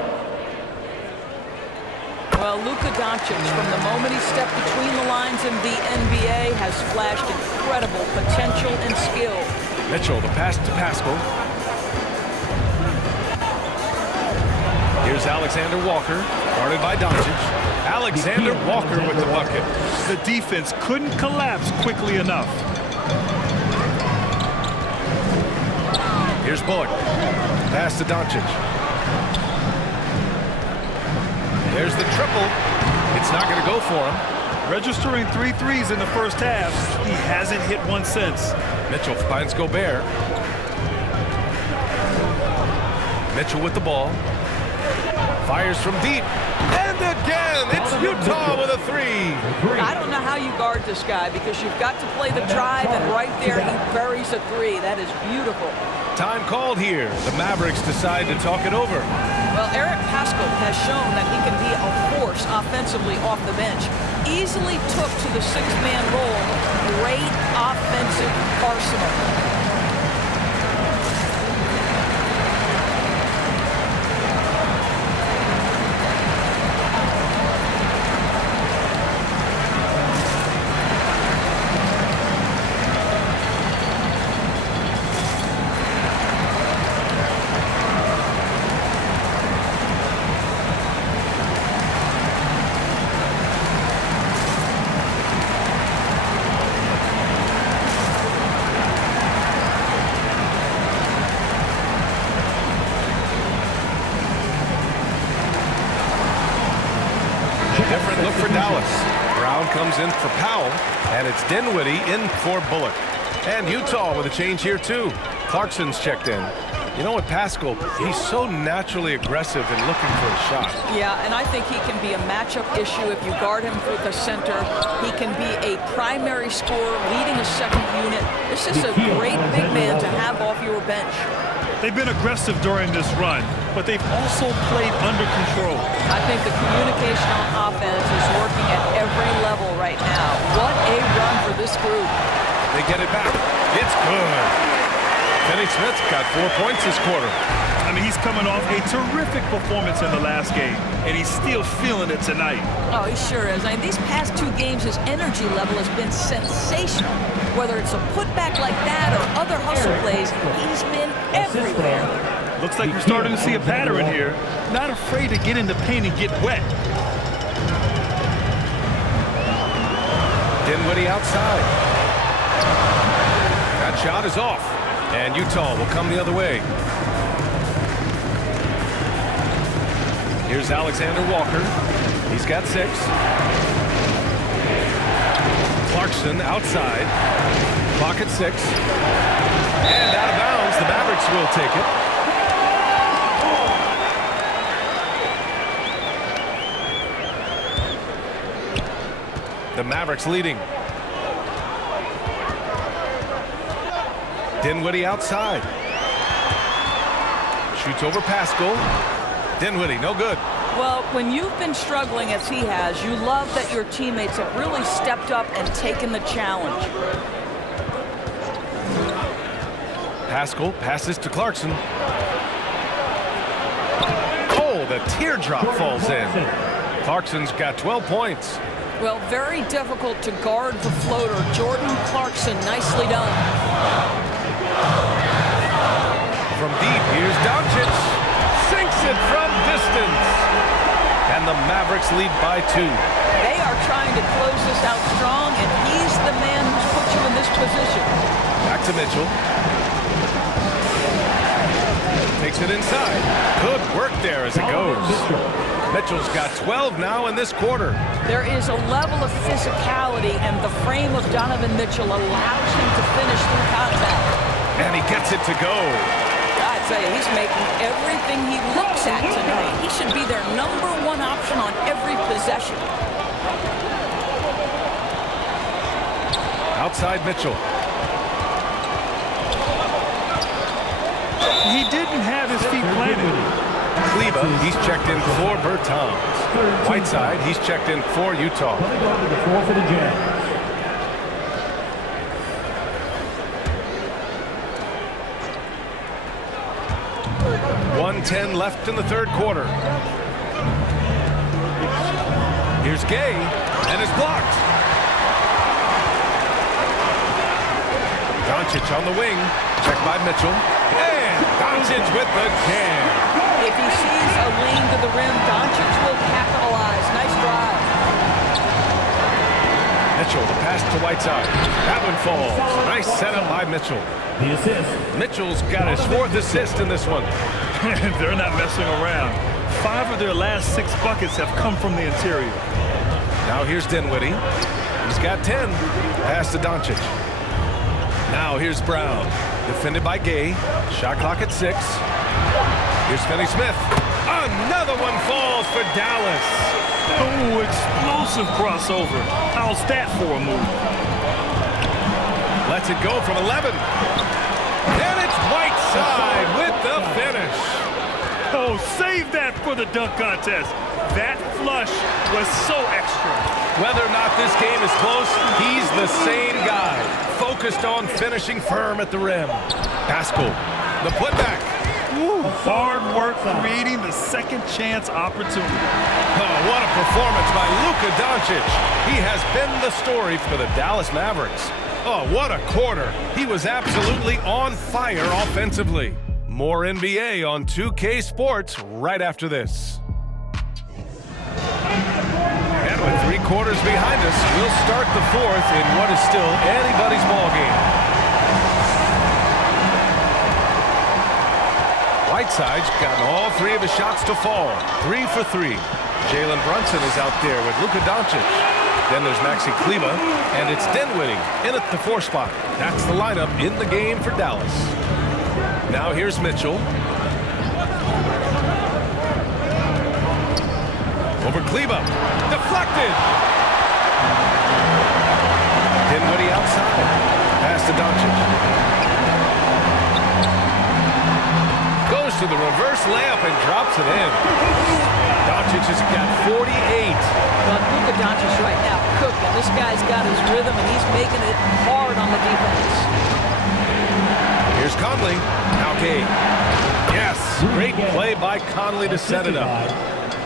Well, Luka Doncic, from the moment he stepped between the lines in the NBA, has flashed incredible potential and skill. Mitchell, the pass to Pascal. Here's Alexander Walker, guarded by Doncic. Alexander Walker with the bucket. The defense couldn't collapse quickly enough. Here's Bullock. Pass to Doncic. There's the triple. It's not going to go for him. Registering 3 threes in the first half. He hasn't hit one since. Mitchell finds Gobert. Mitchell with the ball. Fires from deep. And again, it's Utah with a three. I don't know how you guard this guy because you've got to play the drive, and right there he buries a three. That is beautiful. Time called here. The Mavericks decide to talk it over. Well, Eric Paschall has shown that he can be a force offensively off the bench. Easily took to the six-man role. Great offensive arsenal. Different look for Dallas. Brown comes in for Powell, and it's Dinwiddie in for Bullock. And Utah with a change here, too. Clarkson's checked in. You know what, Paschall, he's so naturally aggressive and looking for a shot. Yeah, and I think he can be a matchup issue if you guard him through the center. He can be a primary scorer, leading a second unit. This is a great big man to have off your bench. They've been aggressive during this run, but they've also played under control. I think the communication on offense is working at every level right now. What a run for this group. They get it back. It's good. Finney Smith's got 4 points this quarter. I mean, he's coming off a terrific performance in the last game, and he's still feeling it tonight. Oh, he sure is. I mean, these past 2 games, his energy level has been sensational. Whether it's a putback like that or other hustle plays, he's been everywhere. Looks like we're starting to see a pattern here. Not afraid to get in the paint and get wet. Dinwiddie outside. That shot is off. And Utah will come the other way. Here's Alexander Walker. He's got 6. Clarkson outside. Clock at 6. And out of bounds. The Mavericks will take it. The Mavericks leading. Dinwiddie outside. Shoots over Paschall. Dinwiddie, no good. Well, when you've been struggling as he has, you love that your teammates have really stepped up and taken the challenge. Paschall passes to Clarkson. Oh, the teardrop falls in. Clarkson's got 12 points. Well, very difficult to guard the floater. Jordan Clarkson, nicely done. From deep, here's Doncic. Sinks it from distance. And the Mavericks lead by 2. They are trying to close this out strong, and he's the man who's put you in this position. Back to Mitchell. Takes it inside. Good work there as it goes. Mitchell's got 12 now in this quarter. There is a level of physicality, and the frame of Donovan Mitchell allows him to finish through contact. And he gets it to go. I tell you, he's making everything he looks at tonight. He should be their #1 option on every possession. Outside Mitchell. He didn't have his feet planted. Kleba, he's checked in for Bertans. Whiteside, he's checked in for Utah. 1:10 left in the third quarter. Here's Gay, and it's blocked. Doncic on the wing, checked by Mitchell. And Doncic with the jam. If he sees a lane to the rim, Doncic will capitalize. Nice drive. Mitchell, the pass to Whiteside. That one falls. Nice setup by Mitchell. The assist. Mitchell's got his 4th assist in this one. They're not messing around. 5 of their last 6 buckets have come from the interior. Now here's Dinwiddie. He's got 10. Pass to Doncic. Now here's Brown. Defended by Gay. Shot clock at 6. Here's Finney Smith. Another one falls for Dallas. Oh, explosive crossover. How's that for a move? Lets it go from 11. And it's Whiteside with the finish. Oh, save that for the dunk contest. That flush was so extra. Whether or not this game is close, he's the same guy. Focused on finishing firm at the rim. Pascal, the putback. Woo, hard work creating the second chance opportunity. Oh, what a performance by Luka Doncic. He has been the story for the Dallas Mavericks. Oh, what a quarter. He was absolutely on fire offensively. More NBA on 2K Sports right after this. And with 3 quarters behind us, we'll start the 4th in what is still anybody's ballgame. Whiteside's gotten all 3 of his shots to fall. 3 for 3. Jalen Brunson is out there with Luka Doncic. Then there's Maxi Kleber, and it's Dinwiddie in at the 4 spot. That's the lineup in the game for Dallas. Now here's Mitchell. Over Kleber. Deflected. Dinwiddie outside. Pass to Doncic. Goes to the reverse layup and drops it in. Doncic has got 48. Well, Luka Doncic right now cooking. This guy's got his rhythm, and he's making it hard on the defense. Here's Conley. Now Cade. Yes, great play by Conley to set it up.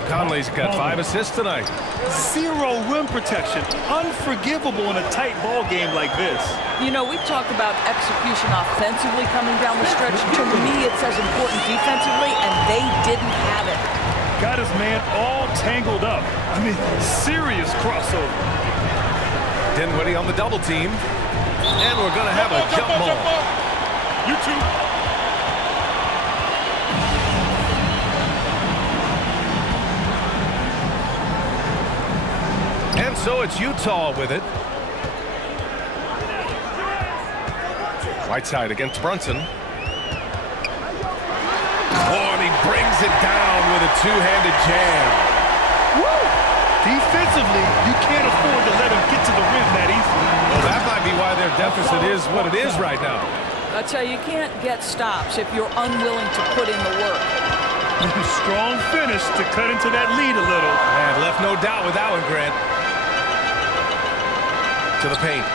Conley's got 5 assists tonight. 0 rim protection. Unforgivable in a tight ball game like this. You know, we've talked about execution offensively coming down the stretch. To me, it's as important defensively, and they didn't have it. Got his man all tangled up. I mean, serious crossover. Dinwiddie on the double team. And we're going to have a jump ball. You too. And so it's Utah with it. Whiteside against Brunson. Oh, and he brings it down with a 2-handed jam. Woo! Defensively, you can't afford to let him get to the rim that easily. Well, that might be why their deficit is what it is right now. I tell you, you can't get stops if you're unwilling to put in the work. Strong finish to cut into that lead a little. Man, left no doubt with that one, Grant. To the paint.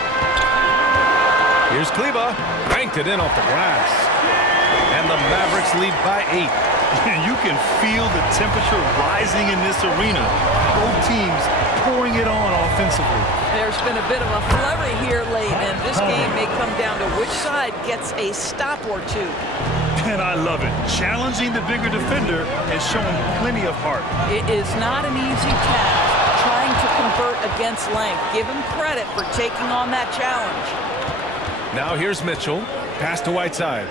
Here's Kleber. Banked it in off the glass. And the Mavericks lead by 8. And you can feel the temperature rising in this arena. Both teams pouring it on offensively. There's been a bit of a flurry here late, and this game may come down to which side gets a stop or 2. And I love it. Challenging the bigger defender and showing plenty of heart. It is not an easy task trying to convert against length. Give him credit for taking on that challenge. Now here's Mitchell. Pass to Whiteside.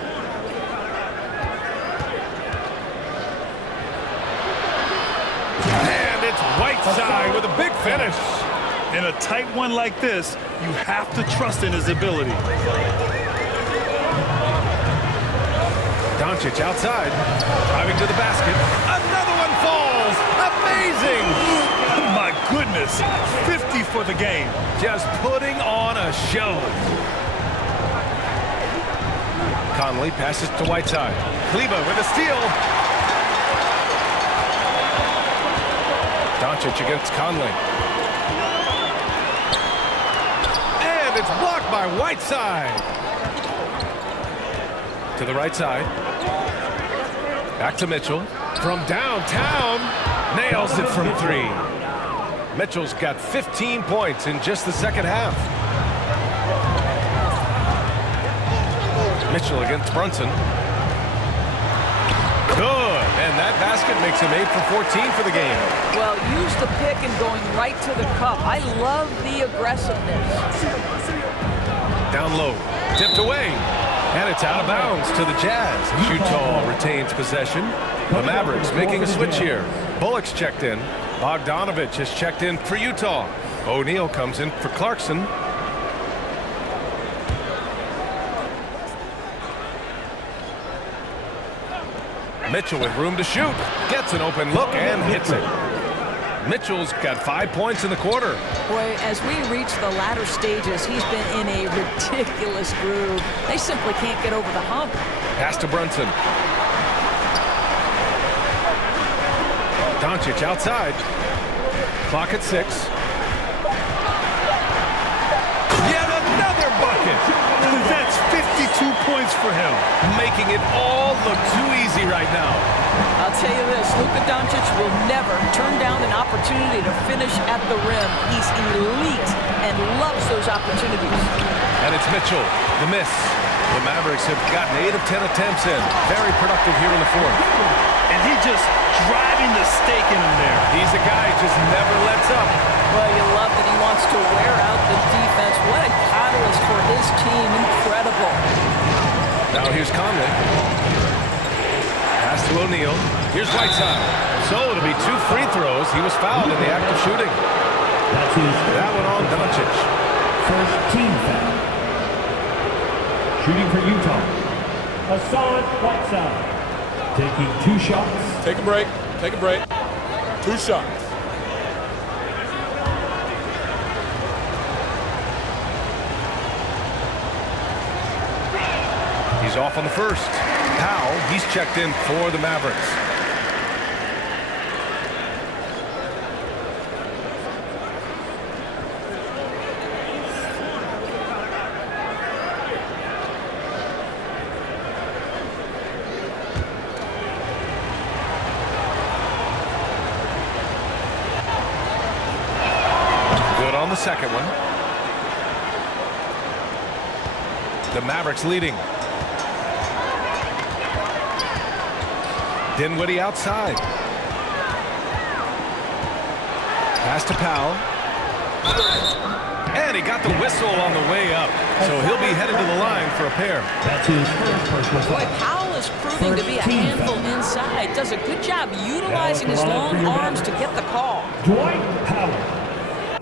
And it's Whiteside with a big finish. In a tight one like this, you have to trust in his ability. Doncic outside, driving to the basket. Another one falls. Amazing. Oh my goodness, 50 for the game. Just putting on a show. Conley passes to Whiteside. Kleber with a steal. Doncic against Conley. And it's blocked by Whiteside. To the right side. Back to Mitchell. From downtown. Nails it from 3. Mitchell's got 15 points in just the second half. Mitchell against Brunson. Good. And that basket makes him 8 for 14 for the game. Well, use the pick and going right to the cup. I love the aggressiveness. Down low. Tipped away. And it's out of bounds to the Jazz. Utah retains possession. The Mavericks making a switch here. Bullock's checked in. Bogdanovich has checked in for Utah. O'Neal comes in for Clarkson. Mitchell with room to shoot. Gets an open look and hits it. Mitchell's got 5 points in the quarter. Boy, as we reach the latter stages, he's been in a ridiculous groove. They simply can't get over the hump. Pass to Brunson. Doncic outside. Clock at 6. Yet another bucket. That's 52 points for him. Making it all look too easy right now. I'll tell you this, Luka Doncic will never turn down an opportunity to finish at the rim. He's elite and loves those opportunities. And it's Mitchell, the miss. The Mavericks have gotten 8 of 10 attempts in. Very productive here in the fourth. And he just driving the stake in him there. He's a guy who just never lets up. Well, you love that he wants to wear out the defense. What a catalyst for his team. Incredible. Now here's Conley. Pass to O'Neal. Here's Whiteside. So it'll be 2 free throws. He was fouled in the act of shooting. That one on Doncic. First team foul. Shooting for Utah, Hassan Whiteside. Taking 2 shots. Take a break. Take a break. 2 shots. He's off on the first. Powell, he's checked in for the Mavericks. Good on the second one. The Mavericks leading. Dinwiddie outside. Pass to Powell. And he got the whistle on the way up. So he'll be headed to the line for a pair. That's his first personal foul. Boy, Powell is proving to be a handful inside. Does a good job utilizing his long arms to get the call. Dwight Powell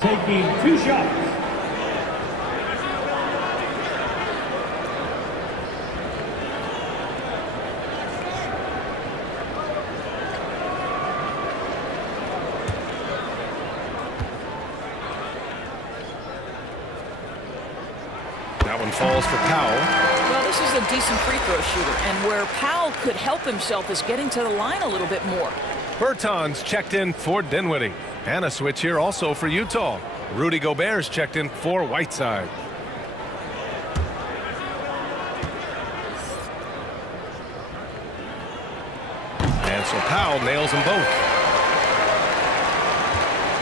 taking 2 shots. That one falls for Powell. Well, this is a decent free throw shooter, and where Powell could help himself is getting to the line a little bit more. Bertans checked in for Dinwiddie. And a switch here also for Utah. Rudy Gobert's checked in for Whiteside. And so Powell nails them both.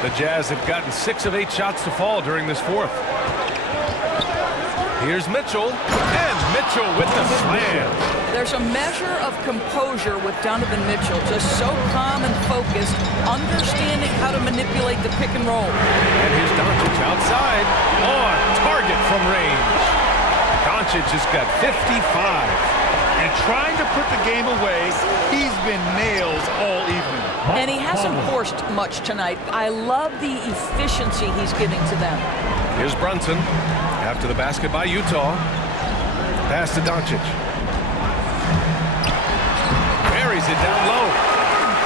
The Jazz have gotten 6 of 8 shots to fall during this fourth. Here's Mitchell, and Mitchell with the slam. There's a measure of composure with Donovan Mitchell, just so calm and focused, understanding how to manipulate the pick and roll. And here's Doncic outside, on target from range. Doncic has got 55. And trying to put the game away, he's been nails all evening. And he hasn't forced much tonight. I love the efficiency he's giving to them. Here's Brunson. After the basket by Utah. Pass to Doncic. Buries it down low.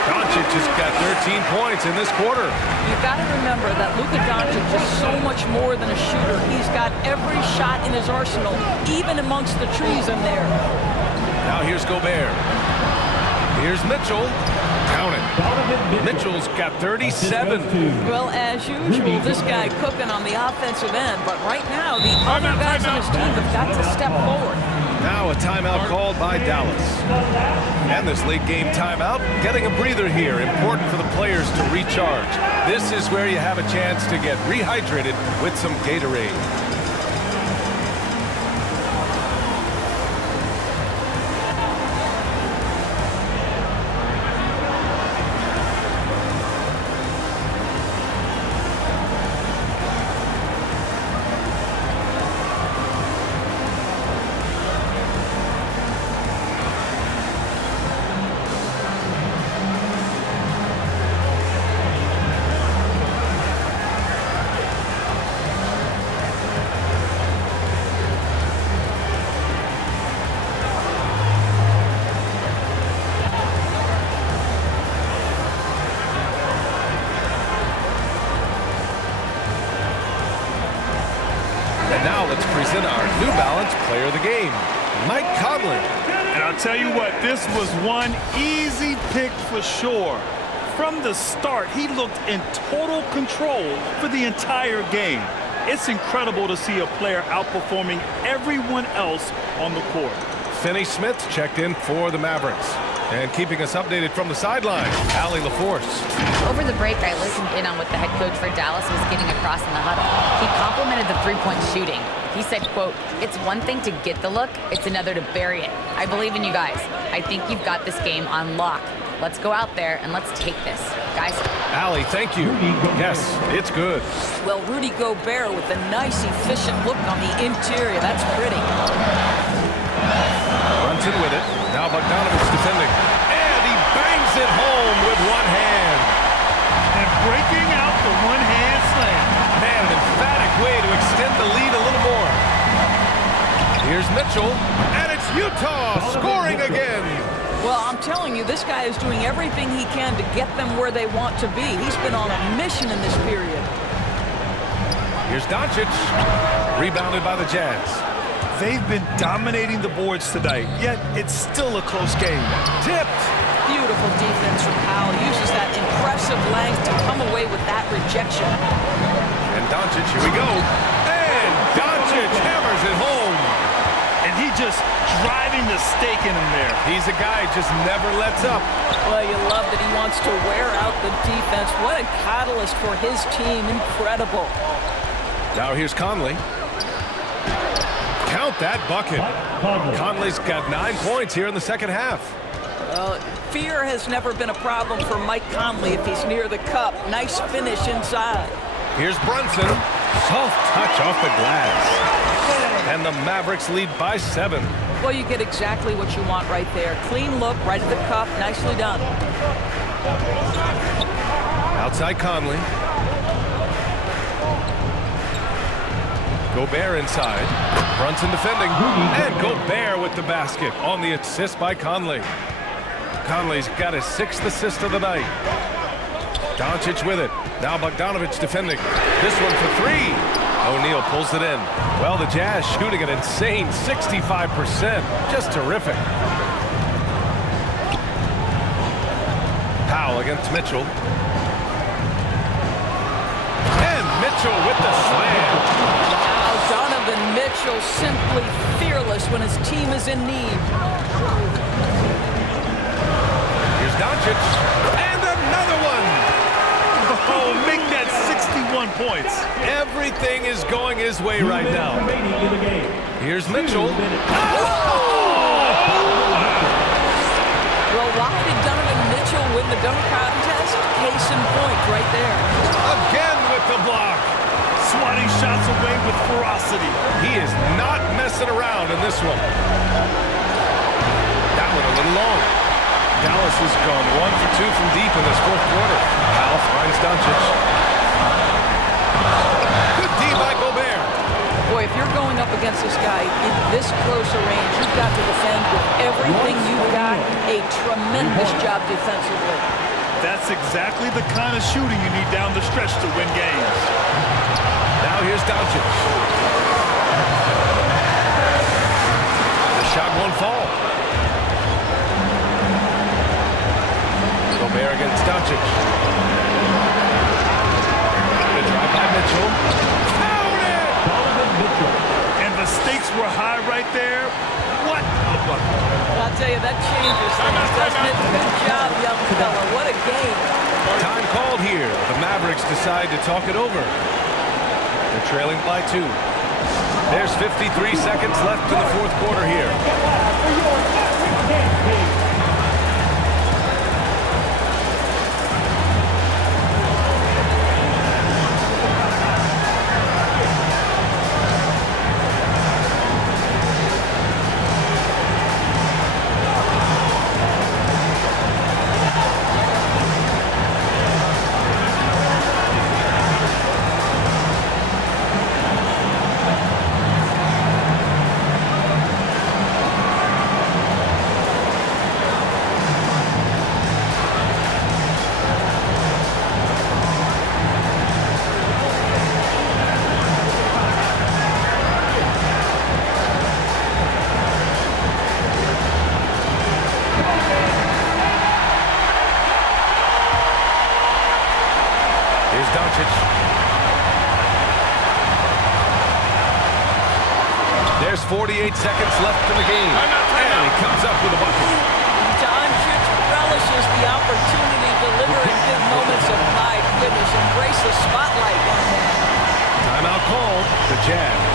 Doncic has got 13 points in this quarter. You've got to remember that Luka Doncic is so much more than a shooter. He's got every shot in his arsenal, even amongst the trees in there. Now here's Gobert. Here's Mitchell. Count it. Mitchell's got 37. Well, as usual, this guy cooking on the offensive end, but right now the other guys on his team have got to step forward. Now a timeout called by Dallas. And this late game timeout, getting a breather here. Important for the players to recharge. This is where you have a chance to get rehydrated with some Gatorade. player of the game, Mike Conley. And I'll tell you what, this was one easy pick for sure. From the start, he looked in total control for the entire game. It's incredible to see a player outperforming everyone else on the court. Finney Smith checked in for the Mavericks. And keeping us updated from the sideline, Allie LaForce. Over the break, I listened in on what the head coach for Dallas was getting across in the huddle. He complimented the three-point shooting. He said, quote, "It's one thing to get the look, it's another to bury it. I believe in you guys. I think you've got this game on lock. Let's go out there and let's take this." Guys. Allie, thank you. Yes, it's good. Well, Rudy Gobert with a nice, efficient look on the interior. That's pretty. Brunson with it. Now Bogdanovich defending. And he bangs it home with one hand. And breaking out the one-hand slam. Man, an emphatic way to extend the lead a little more. Here's Mitchell. And it's Utah scoring again. Well, I'm telling you, this guy is doing everything he can to get them where they want to be. He's been on a mission in this period. Here's Doncic. Rebounded by the Jazz. They've been dominating the boards tonight, yet it's still a close game. Tipped. Beautiful defense from Powell. Uses that impressive length to come away with that rejection. And Doncic, here we go. And Doncic hammers it home. And he just driving the stake in him there. He's a guy who just never lets up. Well, you love that he wants to wear out the defense. What a catalyst for his team. Incredible. Now here's Conley. Count that bucket. Conley's got 9 points here in the second half. Well, fear has never been a problem for Mike Conley if he's near the cup. Nice finish inside. Here's Brunson. Soft touch off the glass. And the Mavericks lead by 7. Well, you get exactly what you want right there. Clean look, right at the cup. Nicely done. Outside Conley. Gobert inside. Brunson defending. And Gobert with the basket on the assist by Conley. Conley's got his 6th assist of the night. Doncic with it. Now Bogdanovich defending. This one for 3. O'Neal pulls it in. Well, the Jazz shooting an insane 65%. Just terrific. Powell against Mitchell. And Mitchell with the slam. Donovan Mitchell simply fearless when his team is in need. Here's Doncic. And another one. Oh, make that 61 points. Everything is going his way right now. Here's Mitchell. Well, why did Donovan Mitchell win the dunk contest? Case in point right there. Again with the block. Swatting shots away with ferocity. He is not messing around in this one. That one a little long. Dallas has gone 1 for 2 from deep in this fourth quarter. Powell finds Doncic. Good D by Gobert. Boy, if you're going up against this guy in this close a range, you've got to defend with everything you've got. A tremendous job defensively. That's exactly the kind of shooting you need down the stretch to win games. Now here's Doncic. The shot won't fall. Gobert against Doncic. The drive by Mitchell. Count it! And the stakes were high right there. What a bucket. I'll tell you, that changes things, doesn't it? Good job, young fella. What a game. Time called here. The Mavericks decide to talk it over. They're trailing by 2. There's 53 seconds left in the fourth quarter here. 48 seconds left in the game. And he comes up with a bucket. Doncic relishes the opportunity, delivering big moments of my goodness. Embrace the spotlight, young man. Timeout called. The Jazz.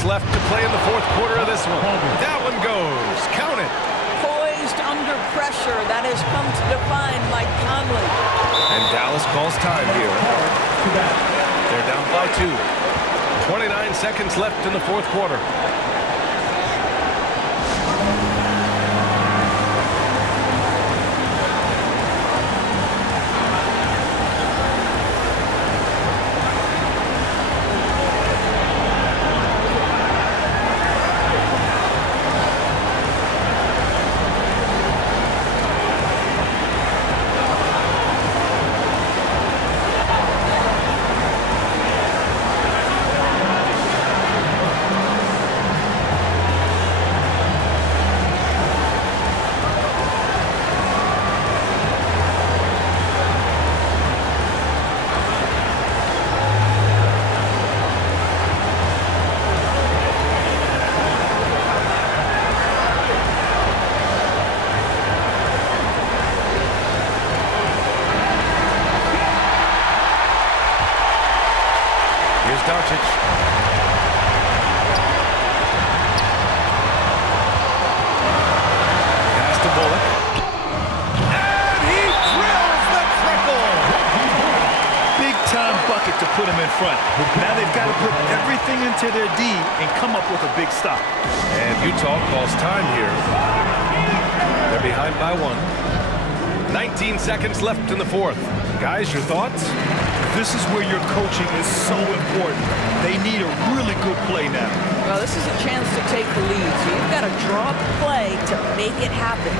Left to play in the fourth quarter of this one. That one goes. Count it. Poised under pressure. That has come to define Mike Conley. And Dallas calls time here. They're down by 2. 29 seconds left in the fourth quarter. Doncic. Pass to Bullock. And he drills the triple. Big time bucket to put him in front. Now they've got to put everything into their D and come up with a big stop. And Utah calls time here. They're behind by 1. 19 seconds left in the fourth. Guys, your thoughts? This is where your coaching is so important. They need a really good play now. Well, this is a chance to take the lead, so you've got to draw up a play to make it happen.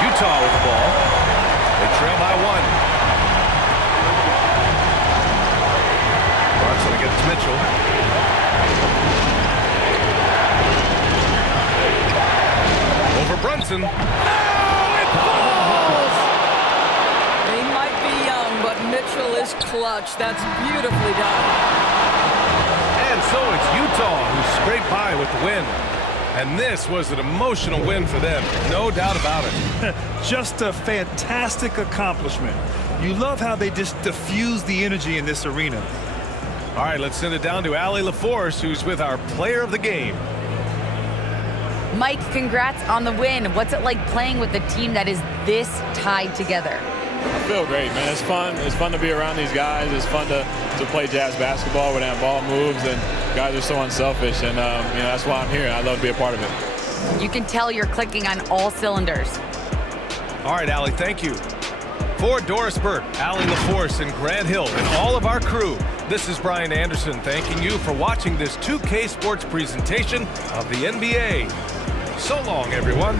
Utah with the ball. They trail by 1. Brunson against Mitchell. Over Brunson. Oh, it falls! He might be young, but Mitchell is clutch. That's beautifully done. And so it's Utah who scraped by with the win. And this was an emotional win for them, no doubt about it. Just a fantastic accomplishment. You love how they just diffuse the energy in this arena. All right, let's send it down to Allie LaForce, who's with our player of the game. Mike, congrats on the win. What's it like playing with a team that is this tied together? I feel great, man. It's fun. It's fun to be around these guys. It's fun to play Jazz basketball when that ball moves, and guys are so unselfish, and you know, that's why I'm here. I love to be a part of it. You can tell you're clicking on all cylinders. All right, Allie, thank you. For Doris Burke, Allie LaForce, and Grant Hill, and all of our crew, this is Brian Anderson thanking you for watching this 2K Sports presentation of the NBA. So long, everyone.